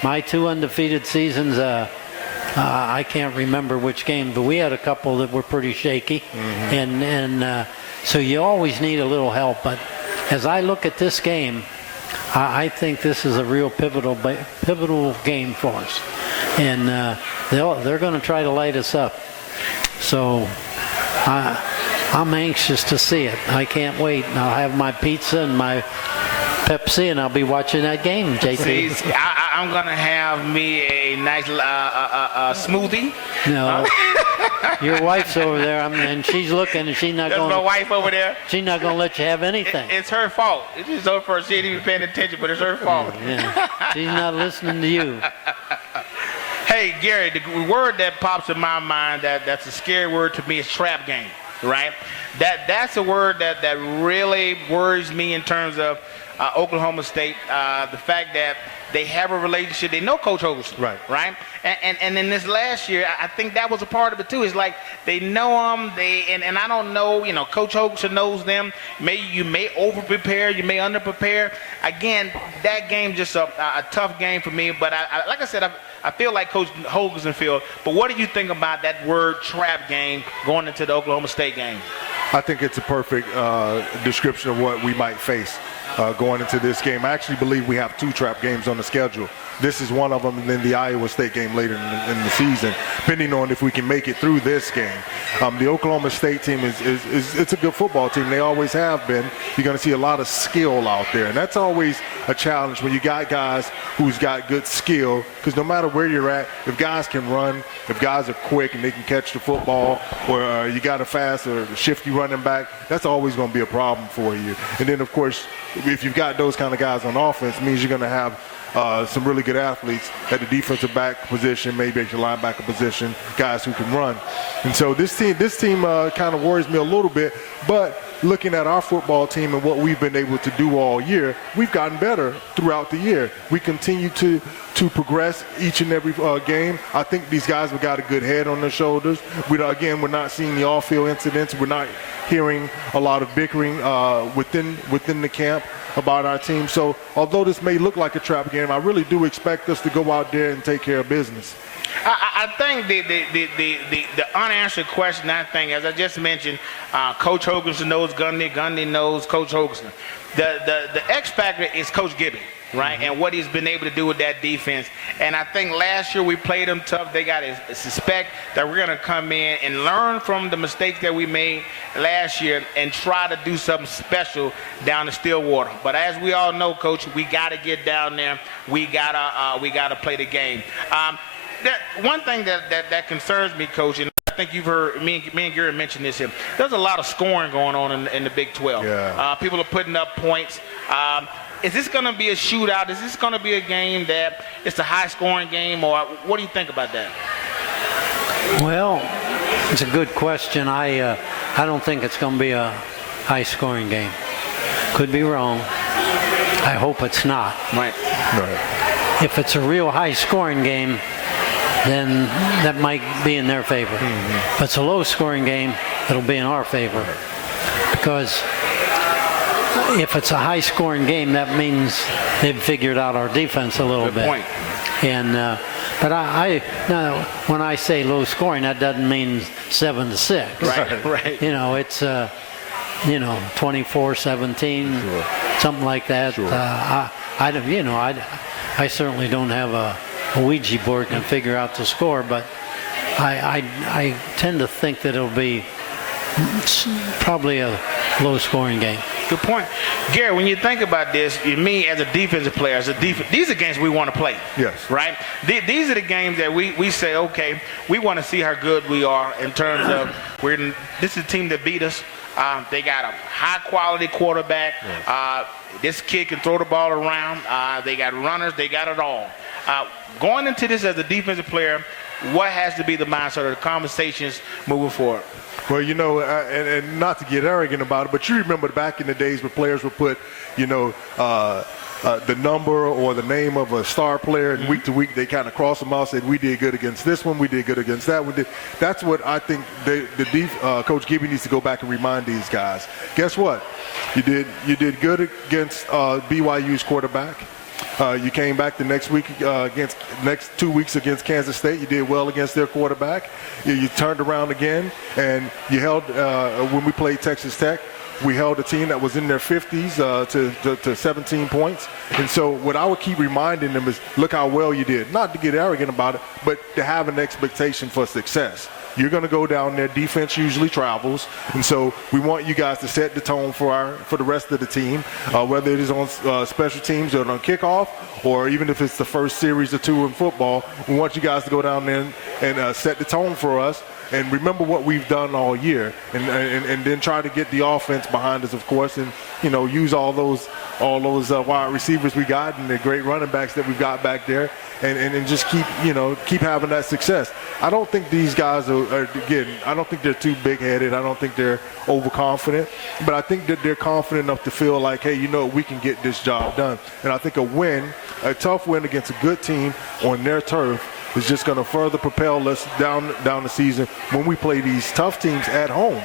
my 2 undefeated seasons, I can't remember which game, but we had a couple that were pretty shaky, and so you always need a little help. But as I look at this game, I think this is a real pivotal game for us, and they're going to try to light us up. So I'm anxious to see it. I can't wait. And I'll have my pizza and my Pepsi, and I'll be watching that game, JT. See, I'm going to have me a nice smoothie. No. Your wife's over there, and she's looking, and she's not That's going. my wife over there. She's not going to let you have anything. It's her fault. It's just her fault. She ain't even paying attention, but it's her fault. Yeah. She's not listening to you. Hey, Gary, the word that pops in my mind that's a scary word to me is trap game, right? That's a word that really worries me in terms of Oklahoma State. The fact that they have a relationship. They know Coach Hogerson, right? And in this last year, I think that was a part of it too. It's like they know him. And I don't know. Coach Hogerson knows them. You may over prepare. You may under prepare. Again, that game just a tough game for me. But like I said, I feel like Coach Hogerson feels. But what do you think about that word trap game going into the Oklahoma State game? I think it's a perfect description of what we might face going into this game. I actually believe we have 2 trap games on the schedule. This is one of them, and then the Iowa State game later in the season, depending on if we can make it through this game. The Oklahoma State team it's a good football team. They always have been. You're going to see a lot of skill out there, and that's always a challenge when you got guys who's got good skill, because no matter where you're at, if guys can run, if guys are quick and they can catch the football, or you got a fast or shifty running back, that's always going to be a problem for you. And then, of course, if you've got those kind of guys on offense, it means you're going to have some really good athletes at the defensive back position, maybe at your linebacker position, guys who can run. And so this team kind of worries me a little bit, but looking at our football team and what we've been able to do all year, we've gotten better throughout the year. We continue to progress each and every game. I think these guys have got a good head on their shoulders. We're not seeing the off-field incidents. We're not hearing a lot of bickering within the camp about our team. So although this may look like a trap game, I really do expect us to go out there and take care of business. I think the unanswered question, I think, as I just mentioned, Coach Hogerson knows Gundy. Gundy knows Coach Hogerson. The X factor is Coach Gibby. right? And what he's been able to do with that defense. And I think last year we played them tough. They got to suspect that we're going to come in and learn from the mistakes that we made last year and try to do something special down in Stillwater. But as we all know, Coach, we got to get down there. We gotta play the game. One thing that concerns me, Coach, and I think you've heard me and Gary mention this here. There's a lot of scoring going on in the Big 12. Yeah. People are putting up points. Is this going to be a shootout? Is this going to be a game that it's a high-scoring game, or what do you think about that? Well, it's a good question. I don't think it's going to be a high-scoring game. Could be wrong. I hope it's not. Right. If it's a real high-scoring game, then that might be in their favor. If it's a low-scoring game, it'll be in our favor. Because if it's a high-scoring game, that means they've figured out our defense a little bit. Good point. And but now, when I say low-scoring, that doesn't mean 7-6. Right. You know, it's 24-17, Sure. something like that. Sure. I don't, I certainly don't have a Ouija board and figure out the score, but I tend to think that it'll be probably a low-scoring game. Good point. Gary, when you think about this, me as a defensive player, these are games we want to play. Yes. Right? These are the games that we say, okay, we want to see how good we are in terms of this is a team that beat us. They got a high-quality quarterback. Yes. This kid can throw the ball around. They got runners. They got it all. Going into this as a defensive player, what has to be the mindset or the conversations moving forward? Well, and not to get arrogant about it, but you remember back in the days where players would put, the number or the name of a star player, and week to week they kind of cross them out, said we did good against this one, we did good against that one. That's what I think Coach Gibby needs to go back and remind these guys. Guess what? You did good against BYU's quarterback. You came back the next 2 weeks against Kansas State. You did well against their quarterback. You turned around again, and you held when we played Texas Tech. We held a team that was in their 50s to 17 points. And so what I would keep reminding them is, look how well you did. Not to get arrogant about it, but to have an expectation for success. You're going to go down there. Defense usually travels, and so we want you guys to set the tone for the rest of the team, whether it is on special teams or on kickoff, or even if it's the first series or two in football. We want you guys to go down there and set the tone for us. And remember what we've done all year, and then try to get the offense behind us, of course, and use all those wide receivers we got and the great running backs that we've got back there, and just keep having that success. I don't think these guys are I don't think they're too big-headed. I don't think they're overconfident, but I think that they're confident enough to feel like, hey, we can get this job done. And I think a tough win against a good team on their turf is just going to further propel us down the season when we play these tough teams at home,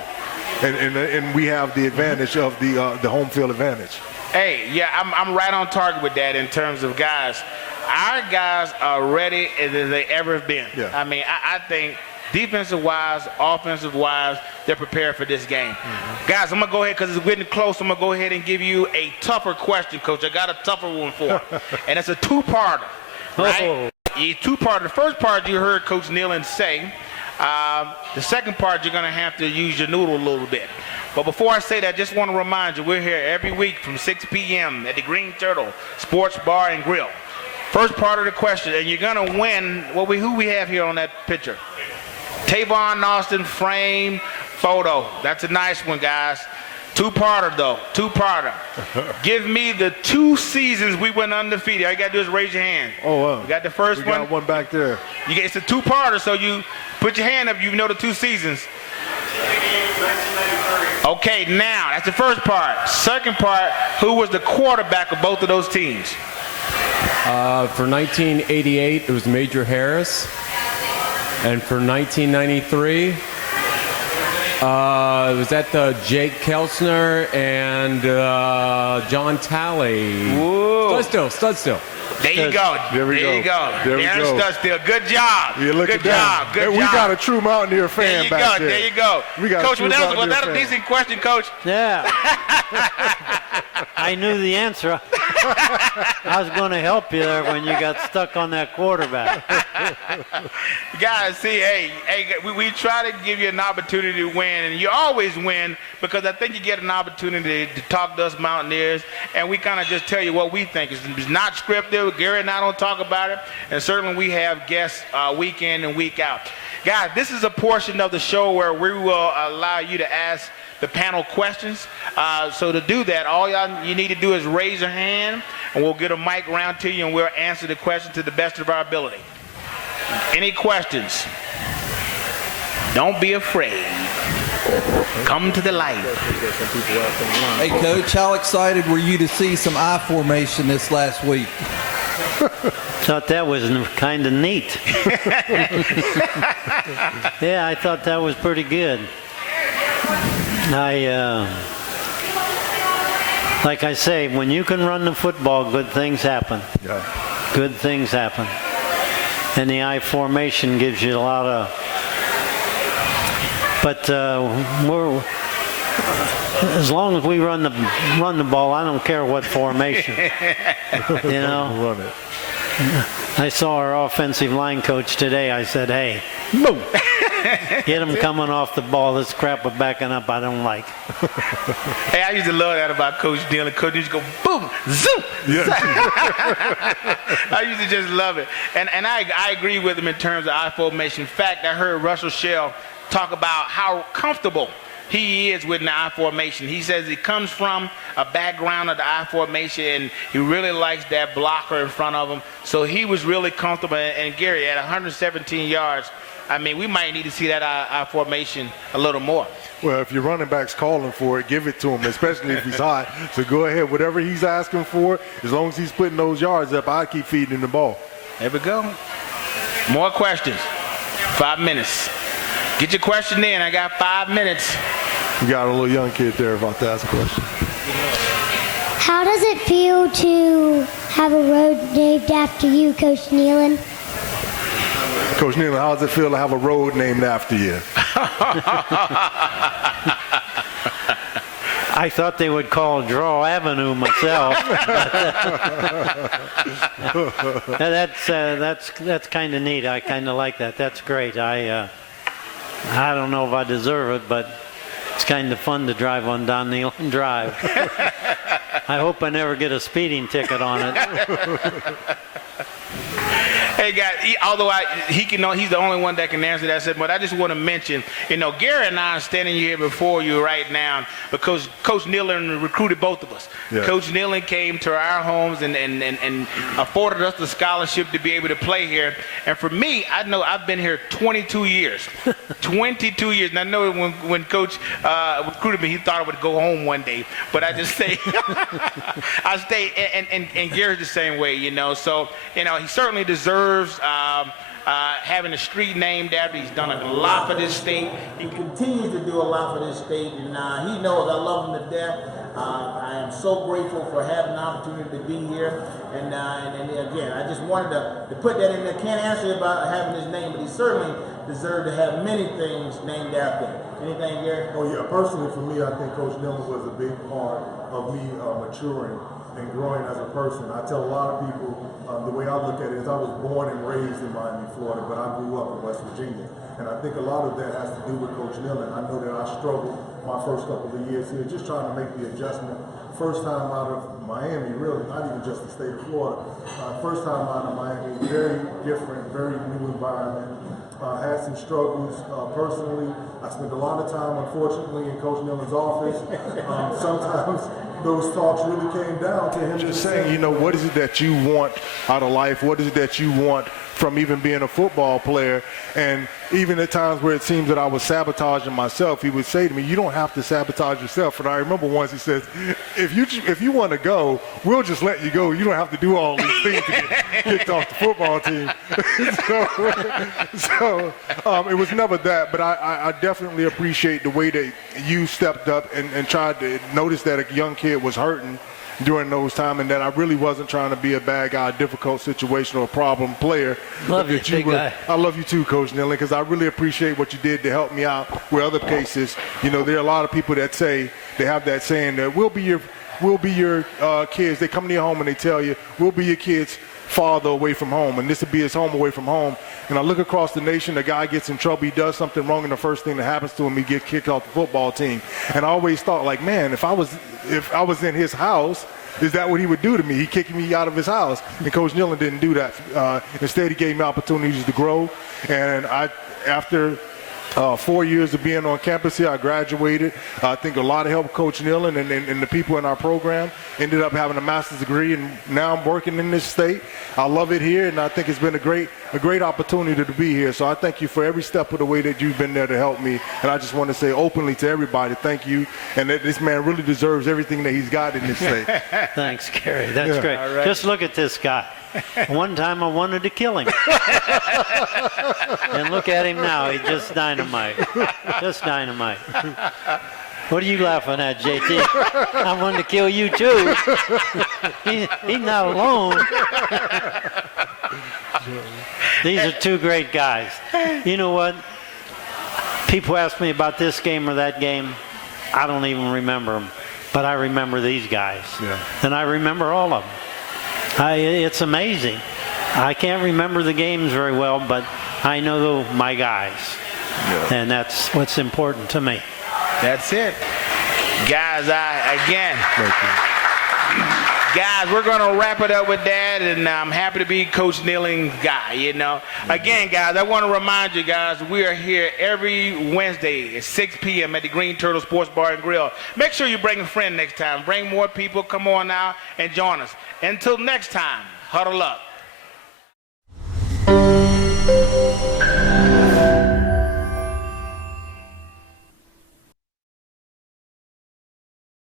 and we have the advantage of the home field advantage. Hey, yeah, I'm right on target with that in terms of guys. Our guys are ready as they ever have been. Yeah. I mean, I think defensive-wise, offensive-wise, they're prepared for this game. Guys, I'm going to go ahead, because it's getting close, I'm going to go ahead and give you a tougher question, Coach. I got a tougher one for you. And it's a two-parter, right? Two-parter. The first part you heard Coach Nealon say. The second part, you're going to have to use your noodle a little bit. But before I say that, I just want to remind you, we're here every week from 6 p.m. at the Green Turtle Sports Bar and Grill. First part of the question, and you're going to win, who we have here on that picture? Tavon Austin frame photo. That's a nice one, guys. Two-parter, though. Two-parter. Give me the 2 seasons we went undefeated. All you got to do is raise your hand. Oh, wow. You got the first one? We got one back there. It's a two-parter, so you put your hand up. You know the 2 seasons. Okay, now, that's the first part. Second part, who was the quarterback of both of those teams? For 1988, it was Major Harris. And for 1993, was that Jake Kelsner and John Talley? Whoa. Studstill. There you go. There we go. There we Darren go. Studstill. Good job. Yeah, look Good at that. job. Good Hey, job. we got a true Mountaineer fan back there. There you go. We got Coach, a true was Mountaineer that a fan. decent question, Coach? Yeah. I knew the answer. I was going to help you there when you got stuck on that quarterback. Guys, see, hey, we try to give you an opportunity to win, and you always win because I think you get an opportunity to talk to us Mountaineers, and we kind of just tell you what we think. It's not scripted. Gary and I don't talk about it, and certainly we have guests week in and week out. Guys, this is a portion of the show where we will allow you to ask the panel questions. So to do that, all you need to do is raise your hand, and we'll get a mic around to you, and we'll answer the question to the best of our ability. Any questions? Don't be afraid. Come to the light. Hey, Coach, how excited were you to see some I formation this last week? Thought that was kind of neat. Yeah, I thought that was pretty good. Like I say, when you can run the football, good things happen. Yeah. Good things happen. And the I formation gives you a lot of. But as long as we run the ball, I don't care what formation. You know. Run it. I saw our offensive line coach today. I said, "Hey, boom, get him coming off the ball. This crap of backing up, I don't like." Hey, I used to love that about Coach Dillon. Coach used to go boom, zoom. Yeah. I used to just love it. And I agree with him in terms of I formation. In fact, I heard Russell Shell talk about how comfortable he is with the I formation. He says he comes from a background of the I formation, and he really likes that blocker in front of him. So he was really comfortable. And Gary, at 117 yards, I mean, we might need to see that I formation a little more. Well, if your running back's calling for it, give it to him, especially if he's hot. So go ahead, whatever he's asking for, as long as he's putting those yards up, I keep feeding him the ball. There we go. More questions. 5 minutes. Get your question in. I got 5 minutes. We got a little young kid there about to ask a question. How does it feel to have a road named after you, Coach Nealon? Coach Nealon, how does it feel to have a road named after you? I thought they would call Draw Avenue myself. That's kind of neat. I kind of like that. That's great. I don't know if I deserve it, but it's kind of fun to drive on Don Nealon Drive. I hope I never get a speeding ticket on it. Hey, guys, he's the only one that can answer that. But I just want to mention, Gary and I are standing here before you right now because Coach Nealon recruited both of us. Yeah. Coach Nealon came to our homes and afforded us the scholarship to be able to play here. And for me, I know I've been here 22 years. 22 years. And I know when Coach recruited me, he thought I would go home one day. But I just stayed. I stayed. And Gary's the same way, So, he certainly deserves having a street named after. He's done a lot for this state. He continues to do a lot for this state, and he knows I love him to death. I am so grateful for having the opportunity to be here, and again, I just wanted to put that in there. Can't answer about having his name, but he certainly deserved to have many things named after him. Anything, Gary? Oh, yeah. Personally, for me, I think Coach Nealon was a big part of me maturing and growing as a person. I tell a lot of people, the way I look at it is I was born and raised in Miami, Florida, but I grew up in West Virginia. And I think a lot of that has to do with Coach Nealon. I know that I struggled my first couple of years here, just trying to make the adjustment. First time out of Miami, really, not even just the state of Florida. First time out of Miami, very different, very new environment. Had some struggles personally. I spent a lot of time, unfortunately, in Coach Nealon's office. Sometimes those talks really came down to him just saying, what is it that you want out of life? What is it that you want from even being a football player? And even at times where it seems that I was sabotaging myself, he would say to me, you don't have to sabotage yourself. And I remember once he says, if you want to go, we'll just let you go. You don't have to do all these things to get kicked off the football team. so it was never that, but I definitely appreciate the way that you stepped up and tried to notice that a young kid was hurting during those times, and that I really wasn't trying to be a bad guy, difficult situation, or a problem player. Love you, big guy. I love you too, Coach Nealon, because I really appreciate what you did to help me out with other cases. There are a lot of people that say, they have that saying that we'll be we'll be your kids. They come to your home and they tell you, we'll be your kids' father away from home, and this will be his home away from home. And I look across the nation, the guy gets in trouble, he does something wrong, and the first thing that happens to him, he gets kicked off the football team. And I always thought, like, man, if I was in his house, is that what he would do to me? He kicked me out of his house. And Coach Nehlen didn't do that. Instead, he gave me opportunities to grow. And after 4 years of being on campus here, I graduated. I think a lot of help Coach Nehlen and the people in our program. Ended up having a master's degree, and now I'm working in this state. I love it here, and I think it's been a great opportunity to be here. So I thank you for every step of the way that you've been there to help me. And I just want to say openly to everybody, thank you. And that this man really deserves everything that he's got in this state. Thanks, Gary. That's great. Right. Just look at this guy. One time I wanted to kill him. And look at him now. He's just dynamite. Just dynamite. What are you laughing at, JT? I wanted to kill you, too. He's not alone. These are two great guys. You know what? People ask me about this game or that game. I don't even remember them. But I remember these guys. Yeah. And I remember all of them. It's amazing. I can't remember the games very well, but I know my guys. Yeah. And that's what's important to me. That's it. Guys, guys, we're going to wrap it up with that, and I'm happy to be Coach Nehlen's guy, you know. Again, guys, I want to remind you guys, we are here every Wednesday at 6 p.m. at the Green Turtle Sports Bar and Grill. Make sure you bring a friend next time. Bring more people. Come on now and join us. Until next time, huddle up.